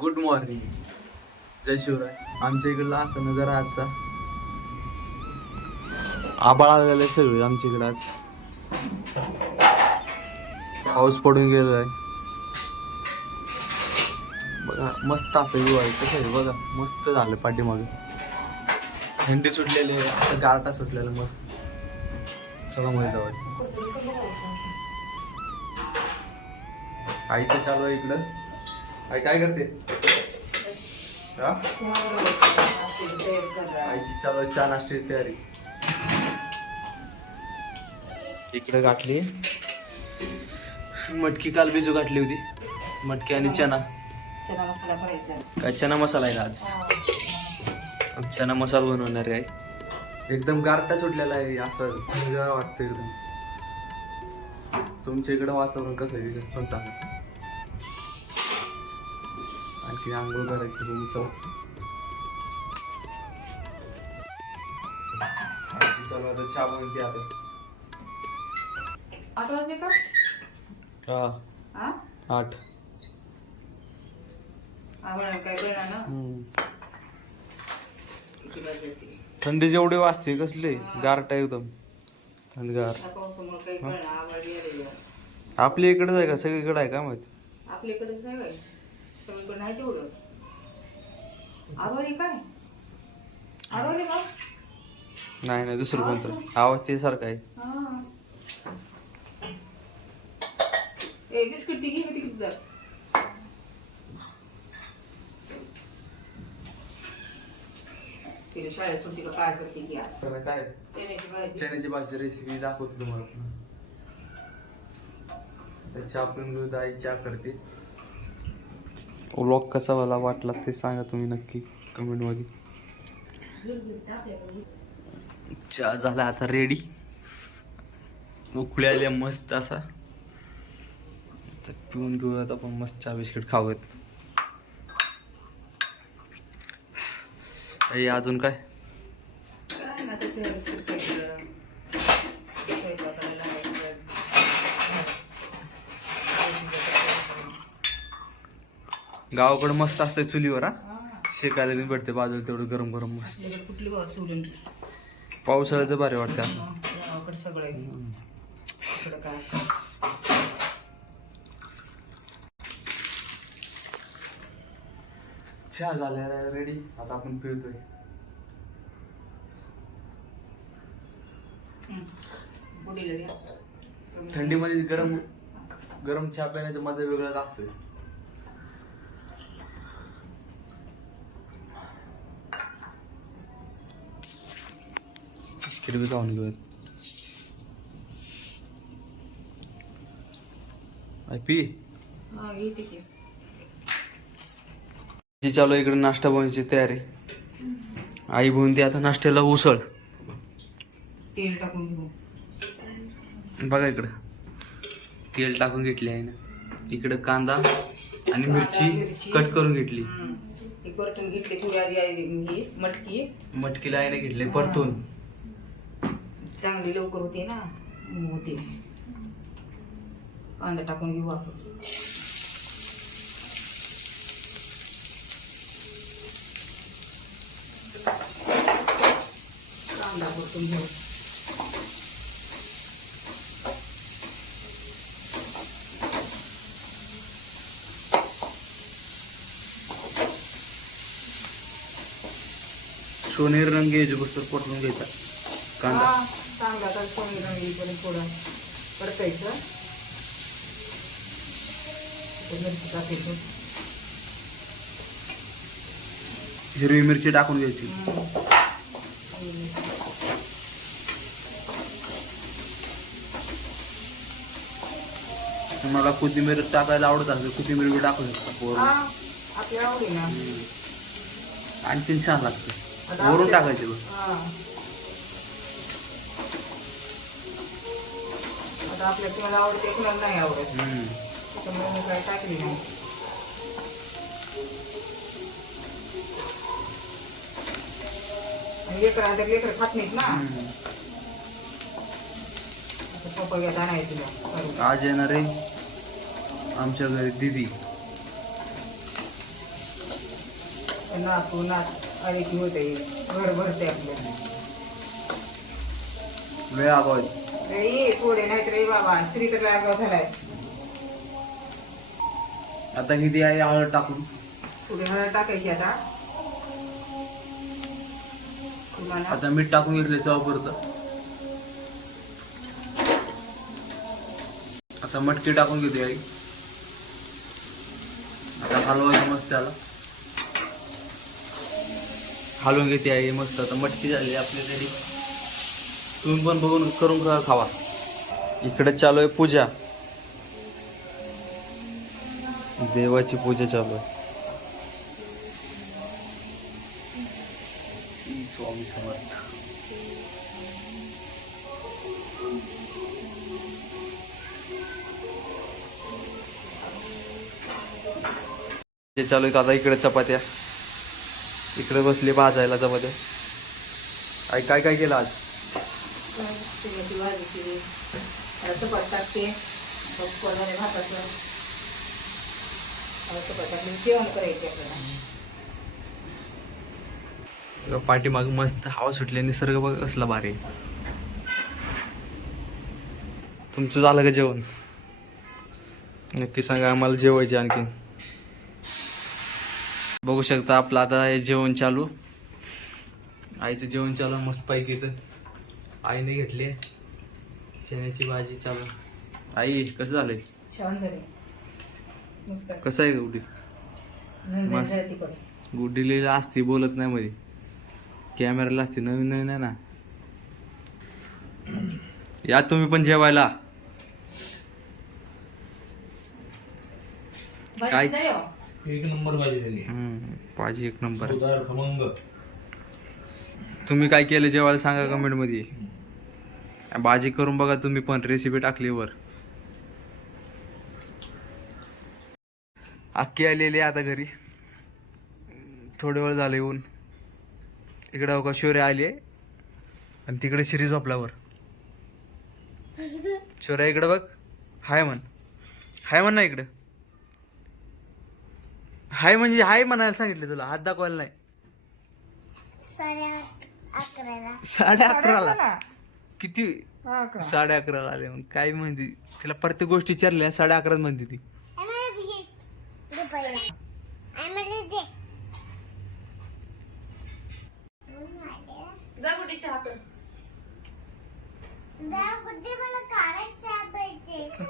Good morning, जय शिवराय. आमच्या इकडला असा नजारा आजचा. आबाळ आलेलं आहे सगळे आमच्या इकडं आज. पाऊस पडून गेलाय बघा. मस्त असं व्ह्यू आहे. कसं आहे बघा, मस्त झालं. पाठीमागे थंडी सुटलेली आहे, आता गारटा सुटलेला मस्त. चला मध्ये जाऊ. आईचं चालू आहे इकडं. आई काय करते? आईची चालू आहे चहा नाश्त्याची तयारी. इकडे गाठली मटकी, काल बिजू गाठली होती. मटकी आणि चना मसाला करायचा. काय चना मसाला आहे आज. चना मसाला बनवणार आहे. एकदम गारटा सुटलेला आहे, असं वाटतं एकदम. तुमच्या इकडं वातावरण कसं आहे पण सांगा. आणखी आंघोळ करायची तुमचं. चला आता चहा बनवते आता. 8 वाजले का? हा 8. काय करणार ना? किती वाजले? थंडी जेवढी वाजते कसली गारटा एकदम थंडगार. पावसामुळे काही कळणार. आभाळ गेलेलं. आपल्या इकडेच आहे का सगळीकडे आहे का माहिती? आपल्याकडेच नाही बाई, सगळीकडे नाही तेवढं. आभाळ काय? आभाळ का? नाही दुसरं कोणतं आवाज ते सारखा आहे. बिस्किट ती घे किती किती. तिला शाळेत सुट्टी का काय करते की आज? काय चण्याची भाजी रेसिपी दाखवतो तुम्हाला. चहा पिऊन घेऊ. आई चहा करते. व्लॉग कसा मला वाटला ते सांगा तुम्ही नक्की कमेंट मध्ये. चहा झाला आता रेडी. उकळी आल्या मस्त असा. पिऊन घेऊयात आपण मस्त. चहा बिस्किट खाऊयात. अजून काय? गावाकडे मस्त असतंय चुलीवर. शेकायला बी भेटते बाजूला तेवढं गरम गरम मस्त. कुठली गाव चुलून पावसाळ्याचं भारी वाटतं. गावाकडे सगळं इकडं काय. चहा झाल्या रेडी. आता आपण पिवतोय. थंडीमध्ये गरम गरम चहा पिण्याचा मजा वेगळाच असतोय. बिस्किट बी खाऊन घेऊयात. पी चालू इकडे नाश्ता बनवायची तयारी. आई बनवते आता नाश्त्याला उसळ. तेल टाकून घेऊ. बघा इकडं तेल टाकून घेतली आहे ना. इकडं कांदा आणि मिरची कट करून घेतली. परतून घेतली थोडी आधी. मटकीला आहे ना घेतली परतून. चांगली लवकर होते ना होते. कांदा टाकून घेऊ आपण. कांदा परतून घेऊ. सोनेरी रंग घ्यायचे बसतो परतून घ्यायचा कांदा. चांगला तर सोनेरी रंग येईपर्यंत थोडं परतायचं. मिरची टाकायचं. हिरवी मिरची टाकून घ्यायची. मला कोथिंबीर टाकायला आवडत असेल कोथिंबीर बी टाकू शकतो. आपल्या आवडी ना. आणखीन छान लागतं. वरून टाकायचे बघ. आता आपल्या कोणाला आवडते कोणाला नाही आवडत. त्याच्यामुळे मी काय टाकली नाही. लेकर खात नाहीत ना. पपया आणायचं. आज येणार आहे आमच्या घरी दीदी. नातू नात आले की होते घर भरते आपलं. वेळ अभाव रे थोडे नाहीत रे बाबा, श्री तर आगाव झालाय. आता किती आहे हळद टाकून? थोडी हळद टाकायची आता. तुम्हाला आता मीठ टाकून घेतले चव पुरतं. आता मटकी टाकून घेते आई. आता हलवायचं मस्त त्याला. हलवून घेते आई मस्त. आता मटकी झाली आपली रेडी. तुम्ही पण बघून करून खावा. इकडे चालू आहे पूजा. देवाची पूजा चालू आहे. श्री स्वामी समर्थ. जे चालू आहेत आता इकडे चपात्या. इकडे बसले भाजायला चपात्या. आई काय काय केलं आज? शेंगाची भाजी केली, चपात टाकते, कोणाने भाताचं चपात टाकली, जेवण करायचे आपल्याला. पाठीमाग मस्त हवा सुटली. निसर्ग बघ कसला भारी. तुमचं झालं का जेवण? नक्की सांगा आम्हाला जेवायचे आणखीन. बघू शकता आपलं आता हे जेवण चालू. आईचं जेवण चालू मस्त पैकी. तर आईने घेतले चण्याची भाजी चालू. आई कसं झालंय? छान झाले मस्त. कसं आहे गुड्डी? मस्त. गुड्डीला असती बोलत नाही मध्ये. कॅमेराला असते. नवीन नवीन आहे ना. या तुम्ही पण जेवायला. काय एक नंबर भाजी झाली. भाजी एक नंबर. उदार खमंग. तुम्ही काय केलं जेवायला सांगा कमेंट मध्ये. भाजी करून बघा तुम्ही पण. रेसिपी टाकली वर. अक्की आलेली आता घरी. थोडे वेळ झाले येऊन. इकडे बघा शौर्य आले आणि तिकडे श्री झोपल्यावर. शौर्य इकडे बघ. हाय म्हण. हाय म्हण ना इकडं. हाय म्हणजे हाय म्हणायला सांगितलं तुला. हात दाखवायला नाही. 11:30 किती? 11:30 आले. मग काय म्हणते तिला प्रत्येक गोष्टी विचारल्या 11:30 म्हणते ती.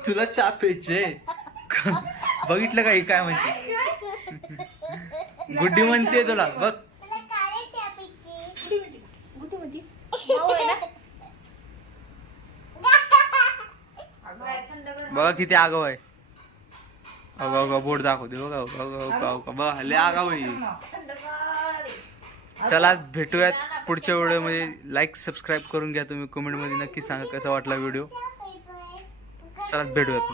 तुला चहा प्यायचे. बघितलं का ही काय म्हणते? गुड्डी म्हणते तुला बघ. बघा किती आगाव आहे. अगं बोट दाखवते बघा. बघा लय आगाव आहे. चला भेटूयात पुढच्या व्हिडिओमध्ये. लाईक सबस्क्राईब करून घ्या तुम्ही. कमेंट मध्ये नक्की सांगा कसा वाटला व्हिडिओ. चला भेटूयात.